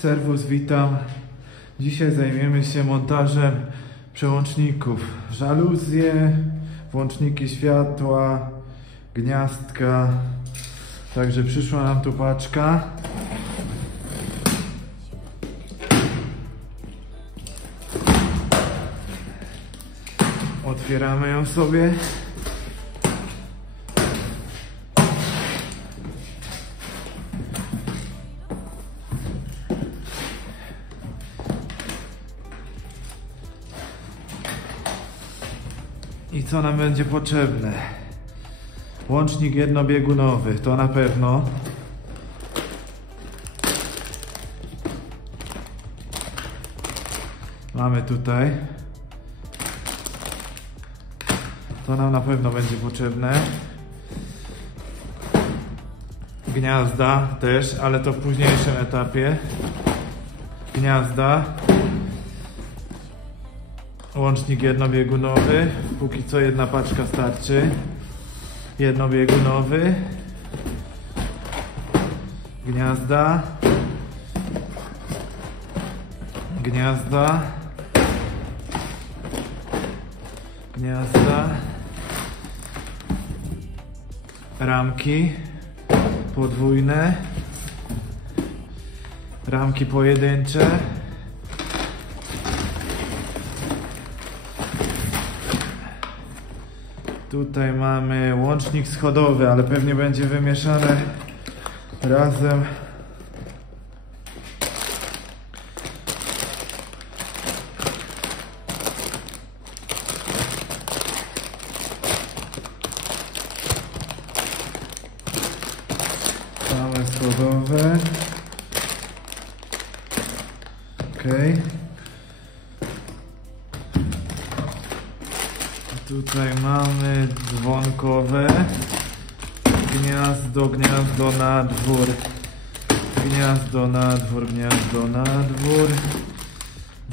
Serwus, witam. Dzisiaj zajmiemy się montażem przełączników. Żaluzje, włączniki światła, gniazdka. Także przyszła nam tu paczka. Otwieramy ją sobie. Co nam będzie potrzebne? Łącznik jednobiegunowy, to na pewno. Mamy tutaj. To nam na pewno będzie potrzebne. Gniazda też, ale to w późniejszym etapie. Gniazda. Łącznik jednobiegunowy. Póki co jedna paczka starczy. Jednobiegunowy. Gniazda. Gniazda. Gniazda. Ramki podwójne. Ramki pojedyncze. Tutaj mamy łącznik schodowy, ale pewnie będzie wymieszane razem. Same schodowe. Okej. Tutaj mamy dzwonkowe. Gniazdo, gniazdo na dwór. Gniazdo na dwór, gniazdo na dwór.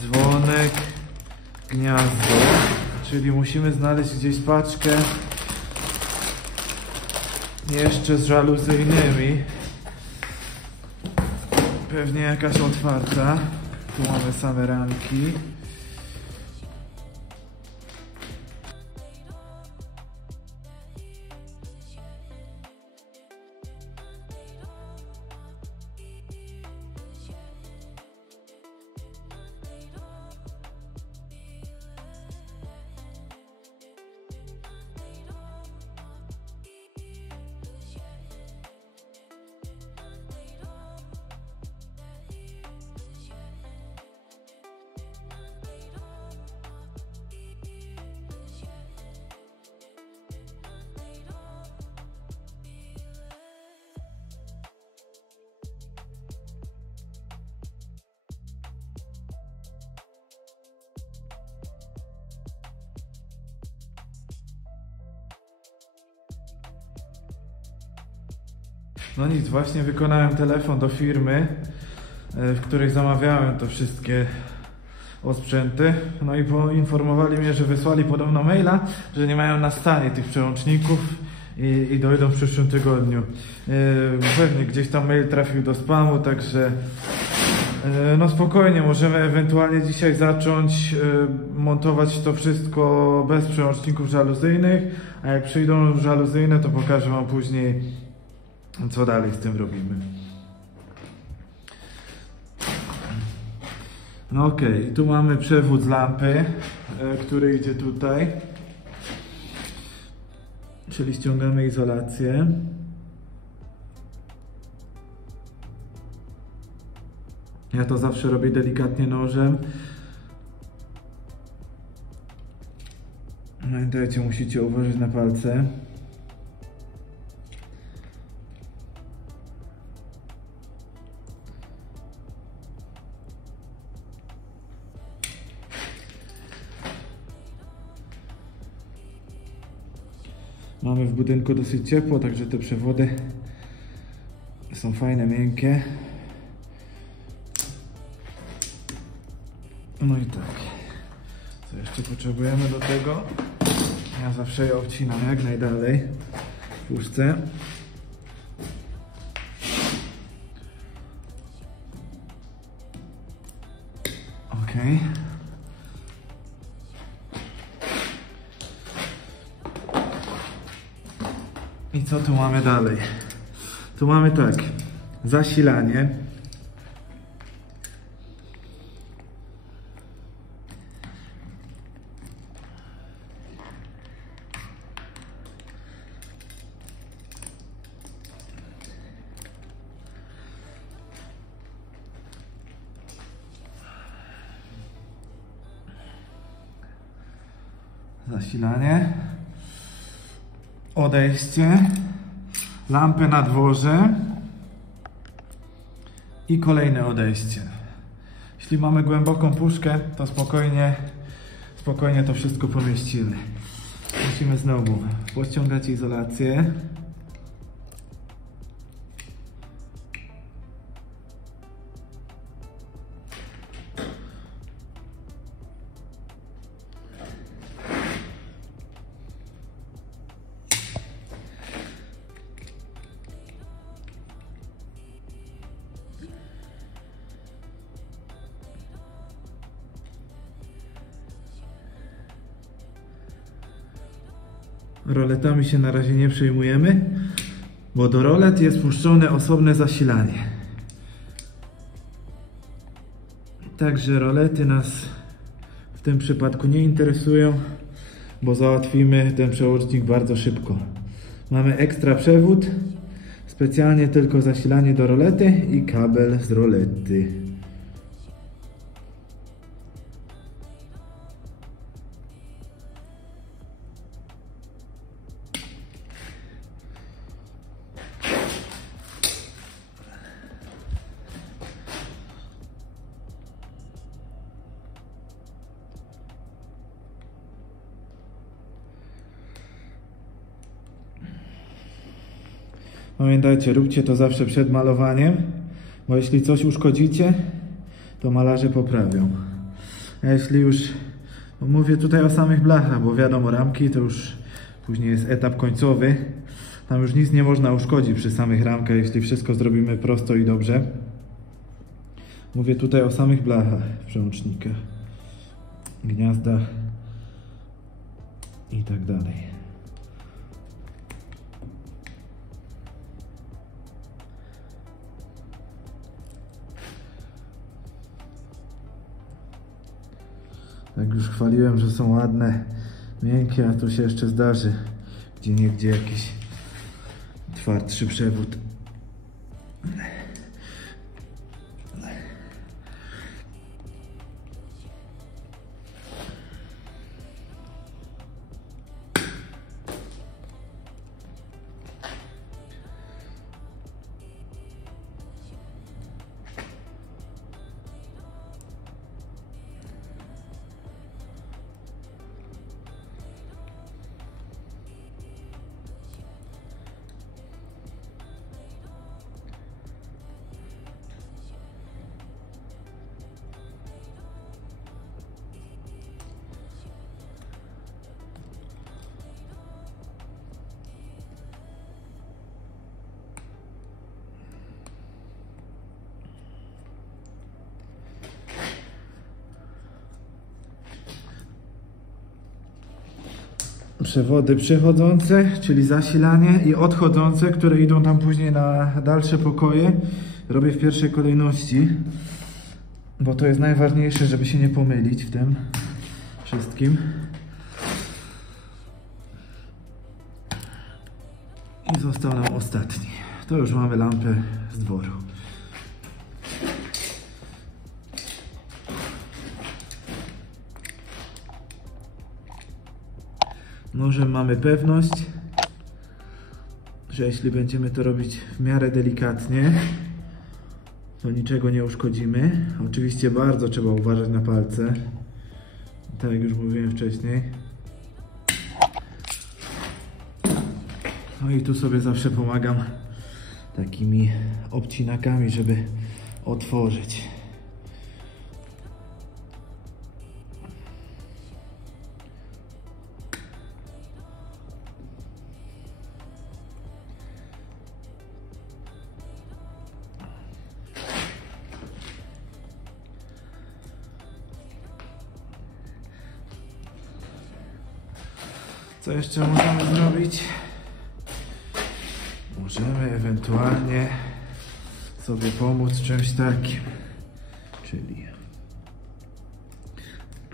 Dzwonek, gniazdo. Czyli musimy znaleźć gdzieś paczkę jeszcze z żaluzyjnymi. Pewnie jakaś otwarta. Tu mamy same ramki. No nic, właśnie wykonałem telefon do firmy, e, w której zamawiałem te wszystkie osprzęty. No i poinformowali mnie, że wysłali podobno maila, że nie mają na stanie tych przełączników i, i dojdą w przyszłym tygodniu. E, Pewnie gdzieś tam mail trafił do spamu, także e, no spokojnie, możemy ewentualnie dzisiaj zacząć montować to wszystko bez przełączników żaluzyjnych, a jak przyjdą żaluzyjne, to pokażę Wam później co dalej z tym robimy. No okej, tu mamy przewód z lampy, e, który idzie tutaj. Czyli ściągamy izolację. Ja to zawsze robię delikatnie nożem. Pamiętajcie, musicie uważać na palce. Mamy w budynku dosyć ciepło, także te przewody są fajne, miękkie. No i tak. Co jeszcze potrzebujemy do tego? Ja zawsze je obcinam jak najdalej w puszce. Co tu mamy dalej? Tu mamy tak, zasilanie. Zasilanie. Odejście. Lampy na dworze. I kolejne odejście. Jeśli mamy głęboką puszkę, to spokojnie, spokojnie to wszystko pomieścimy. Musimy znowu pościągać izolację. Roletami się na razie nie przejmujemy, bo do rolet jest puszczone osobne zasilanie. Także rolety nas w tym przypadku nie interesują, bo załatwimy ten przełącznik bardzo szybko. Mamy ekstra przewód, specjalnie tylko zasilanie do rolety i kabel z rolety. Pamiętajcie, róbcie to zawsze przed malowaniem, bo jeśli coś uszkodzicie, to malarze poprawią. A jeśli już, mówię tutaj o samych blachach, bo wiadomo, ramki to już później jest etap końcowy. Tam już nic nie można uszkodzić przy samych ramkach, jeśli wszystko zrobimy prosto i dobrze. Mówię tutaj o samych blachach w przełącznikach, gniazdach i tak dalej. Jak już chwaliłem, że są ładne, miękkie, a tu się jeszcze zdarzy gdzie niegdzie jakiś twardszy przewód. Przewody przychodzące, czyli zasilanie i odchodzące, które idą tam później na dalsze pokoje. Robię w pierwszej kolejności, bo to jest najważniejsze, żeby się nie pomylić w tym wszystkim. I został nam ostatni. To już mamy lampę z dworu. Może mamy pewność, że jeśli będziemy to robić w miarę delikatnie, to niczego nie uszkodzimy. Oczywiście bardzo trzeba uważać na palce, tak jak już mówiłem wcześniej. No i tu sobie zawsze pomagam takimi obcinakami, żeby otworzyć. Jeszcze możemy zrobić? Możemy ewentualnie sobie pomóc czymś takim. Czyli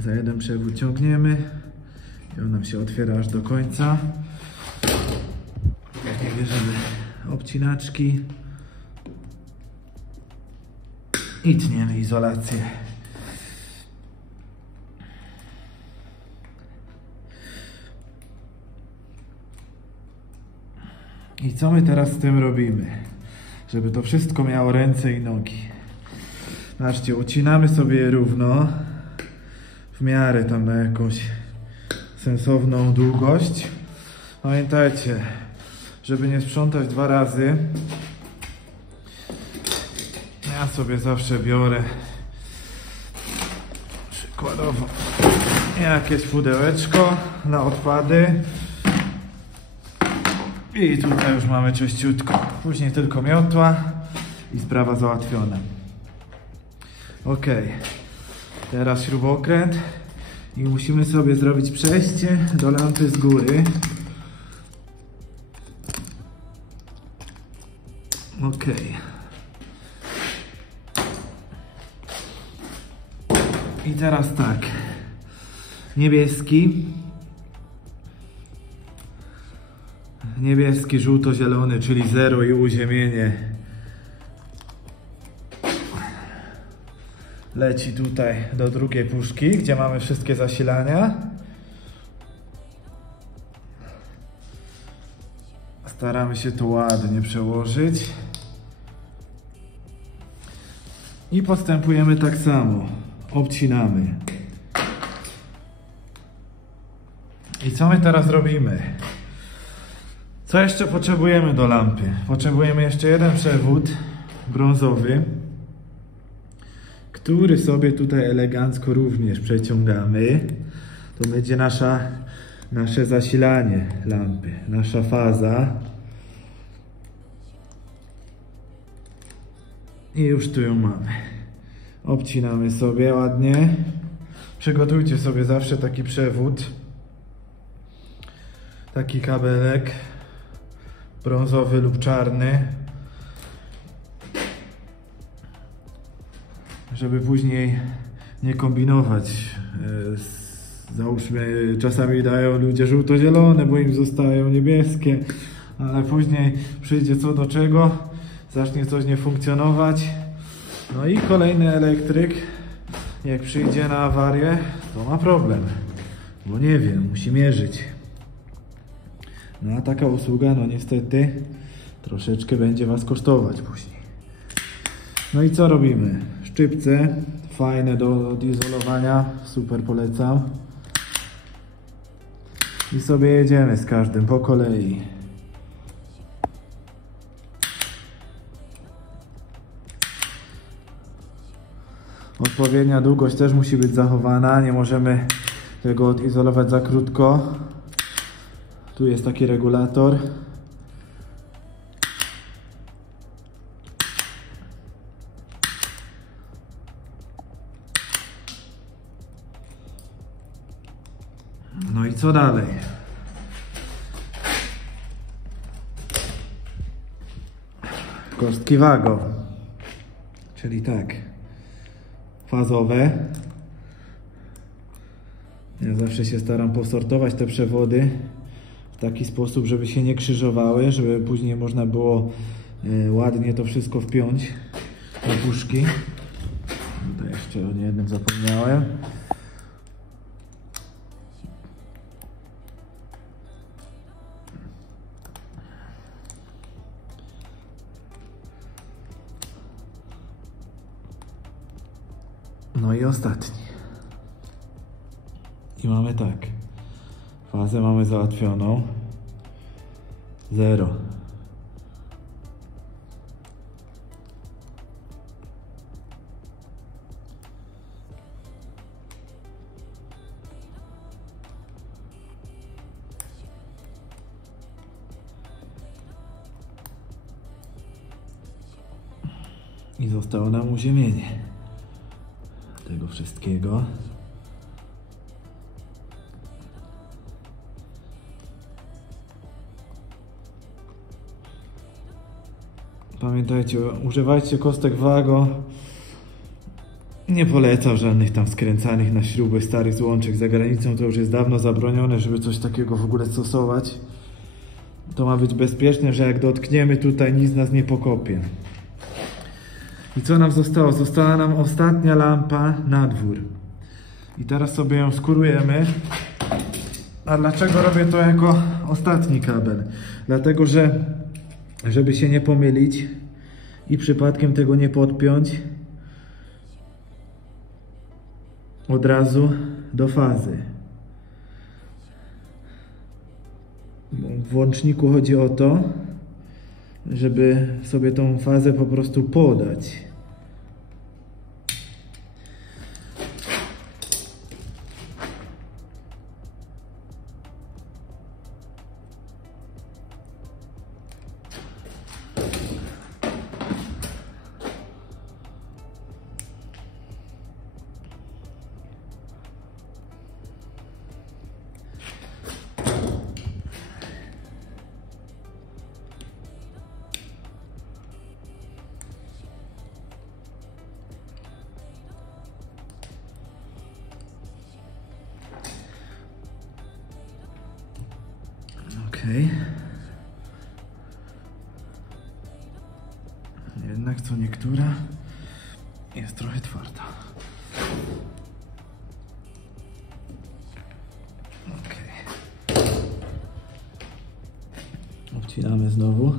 za jeden przewód ciągniemy i on nam się otwiera aż do końca. Bierzemy obcinaczki i tniemy izolację. I co my teraz z tym robimy? Żeby to wszystko miało ręce i nogi. Zobaczcie, ucinamy sobie je równo, w miarę tam na jakąś sensowną długość. Pamiętajcie, żeby nie sprzątać dwa razy, ja sobie zawsze biorę przykładowo jakieś pudełeczko na odpady i tutaj już mamy czyściutko. Później tylko miotła i sprawa załatwiona. Ok, teraz śrubokręt i musimy sobie zrobić przejście do lampy z góry. Ok. I teraz tak. Niebieski. Niebieski, żółto-zielony, czyli zero i uziemienie. Leci tutaj do drugiej puszki, gdzie mamy wszystkie zasilania. Staramy się to ładnie przełożyć. I postępujemy tak samo. Obcinamy. I co my teraz robimy? Co jeszcze potrzebujemy do lampy? Potrzebujemy jeszcze jeden przewód brązowy, który sobie tutaj elegancko również przeciągamy. To będzie nasza, nasze zasilanie lampy, nasza faza. I już tu ją mamy. Obcinamy sobie ładnie. Przygotujcie sobie zawsze taki przewód. Taki kabelek brązowy lub czarny. Żeby później nie kombinować. e, Załóżmy, czasami dają ludzie żółto-zielone, bo im zostają niebieskie, ale później przyjdzie co do czego, zacznie coś nie funkcjonować. No i kolejny elektryk, jak przyjdzie na awarię, to ma problem, bo nie wiem, musi mierzyć. No a taka usługa, no niestety, troszeczkę będzie Was kosztować później. No i co robimy? Szczypce, fajne do odizolowania, super polecam. I sobie jedziemy z każdym po kolei. Odpowiednia długość też musi być zachowana, nie możemy tego odizolować za krótko. Tu jest taki regulator. No i co dalej? Kostki wago. Czyli tak. Fazowe. Ja zawsze się staram posortować te przewody taki sposób, żeby się nie krzyżowały, żeby później można było e, ładnie to wszystko wpiąć do puszki. Tutaj jeszcze o jednym zapomniałem. No i ostatni. I mamy tak. Fazę mamy załatwioną. Zero. I zostało nam uziemienie tego wszystkiego. Pamiętajcie, używajcie kostek Wago. Nie polecam żadnych tam skręcanych na śruby starych złączek za granicą. To już jest dawno zabronione, żeby coś takiego w ogóle stosować. To ma być bezpieczne, że jak dotkniemy tutaj, nic nas nie pokopie. I co nam zostało? Została nam ostatnia lampa na dwór. I teraz sobie ją skurujemy. A dlaczego robię to jako ostatni kabel? Dlatego, że żeby się nie pomylić i przypadkiem tego nie podpiąć od razu do fazy. W chodzi o to, żeby sobie tą fazę po prostu podać. Okej. Jednak co niektóra jest trochę twarda. Okej. Obcinamy znowu.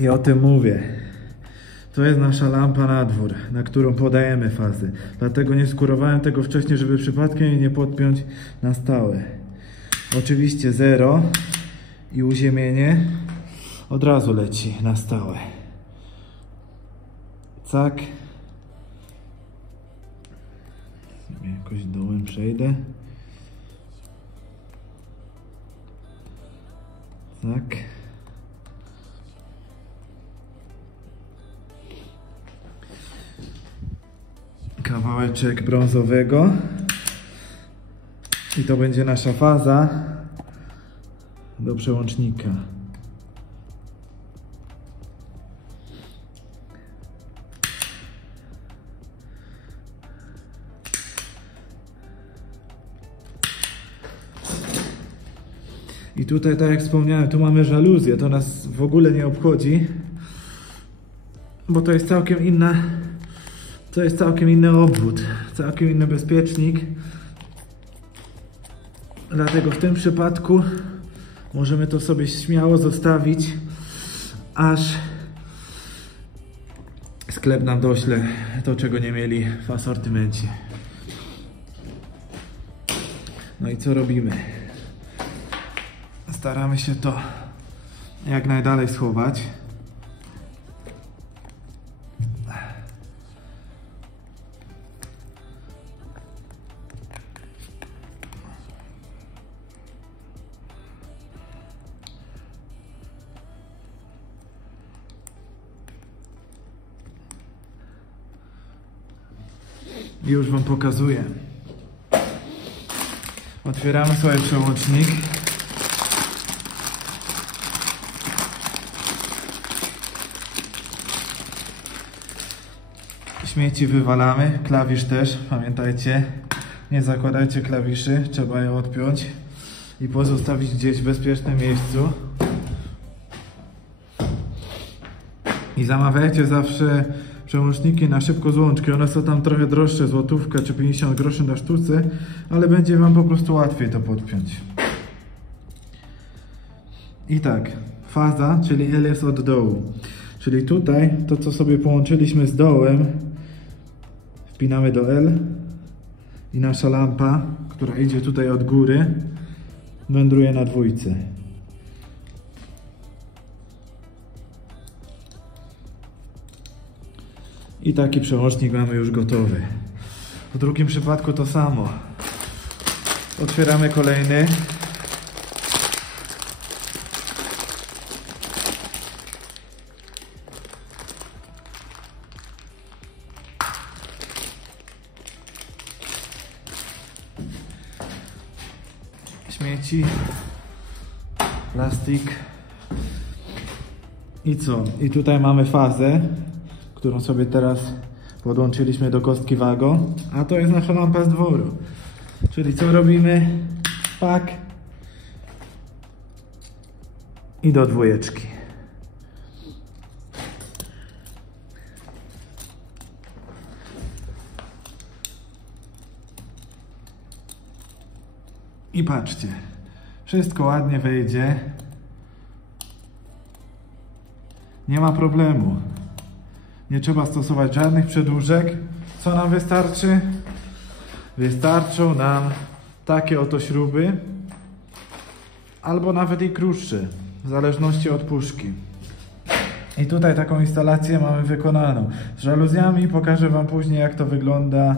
I o tym mówię. To jest nasza lampa na dwór, na którą podajemy fazy. Dlatego nie skurowałem tego wcześniej, żeby przypadkiem jej nie podpiąć na stałe. Oczywiście zero i uziemienie od razu leci na stałe. Cak. Sobie jakoś dołem przejdę. Tak. Kawałeczek brązowego i to będzie nasza faza do przełącznika. I tutaj, tak jak wspomniałem, tu mamy żaluzję, to nas w ogóle nie obchodzi, bo to jest całkiem inna to jest całkiem inny obwód, całkiem inny bezpiecznik. Dlatego w tym przypadku możemy to sobie śmiało zostawić, aż sklep nam dośle to, czego nie mieli w asortymencie. No i co robimy? Staramy się to jak najdalej schować. Już Wam pokazuję. Otwieramy sobie przełącznik. Śmieci wywalamy, klawisz też, pamiętajcie, nie zakładajcie klawiszy, trzeba je odpiąć i pozostawić gdzieś w bezpiecznym miejscu. I zamawiajcie zawsze przełączniki na szybko złączki. One są tam trochę droższe, złotówka czy 50 groszy na sztuce, ale będzie Wam po prostu łatwiej to podpiąć. I tak, faza, czyli L jest od dołu. Czyli tutaj to, co sobie połączyliśmy z dołem, wpinamy do L i nasza lampa, która idzie tutaj od góry, wędruje na dwójce. I taki przełącznik mamy już gotowy. W drugim przypadku to samo. Otwieramy kolejny. Śmieci, plastik i co? I tutaj mamy fazę którą sobie teraz podłączyliśmy do kostki Wago, a to jest nasza lampa z dworu. Czyli co robimy? Pak i do dwójeczki. I patrzcie, wszystko ładnie wejdzie. Nie ma problemu. Nie trzeba stosować żadnych przedłużek. Co nam wystarczy? Wystarczą nam takie oto śruby, albo nawet i krótsze, w zależności od puszki. I tutaj taką instalację mamy wykonaną. Z żaluzjami pokażę Wam później, jak to wygląda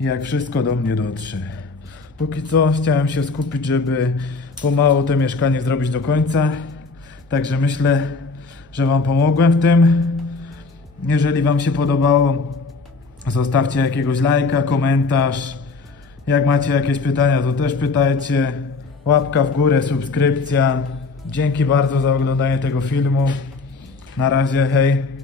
i jak wszystko do mnie dotrze. Póki co chciałem się skupić, żeby pomału to mieszkanie zrobić do końca. Także myślę, że Wam pomogłem w tym. Jeżeli Wam się podobało, zostawcie jakiegoś lajka, komentarz. Jak macie jakieś pytania, to też pytajcie. Łapka w górę, subskrypcja. Dzięki bardzo za oglądanie tego filmu. Na razie, hej.